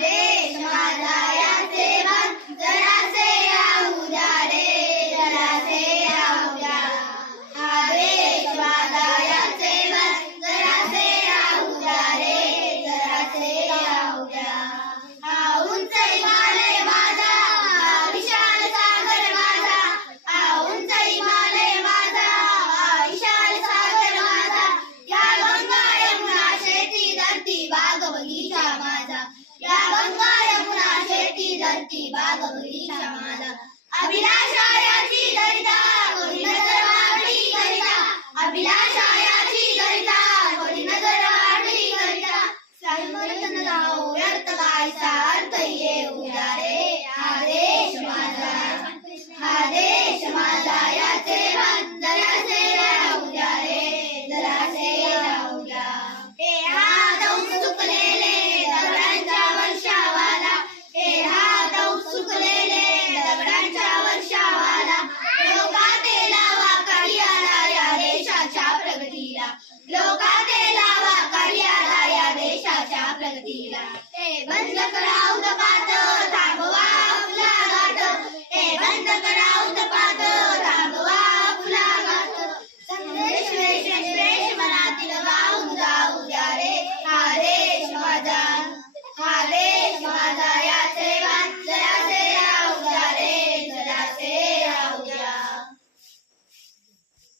देश माझा याचे मन जरासे राहू द्या रे, जरासे राहू द्या. हा देश माझा याचे मन जरासे राहू द्या रे, जरासे राहू द्या. हा उंच हिमालय माझा, हा विशाल सागर माझा, हा उंच हिमालय माझा, हा विशाल सागर माझा. या गंगा यमुना शेती धरती बाग बगीचा माझा, या गंगा यमुना शेती धरती बाग बगीचा माझा. अभिलाषा याची दरिता कोणी नजर वाढली करिता, अभिलाषा याची दरिता कोणी नजर वाढली करिता. साहित्य जाओ व्यर्थ गायचा अर्थ येऊ द्या रे. हा देश माझा, हा देश माझा याचे मन जरासे राहू द्या रे, जरासे राहू द्या. हे हात सुकलेले दगडांच्या वर्षावाला, हे हात सुकलेले दगडांच्या वर्षावाला. लोकाते लावा कार्याला या देशाच्या प्रगतीला, लोकाते लावा कार्याला या देशाच्या प्रगतीला.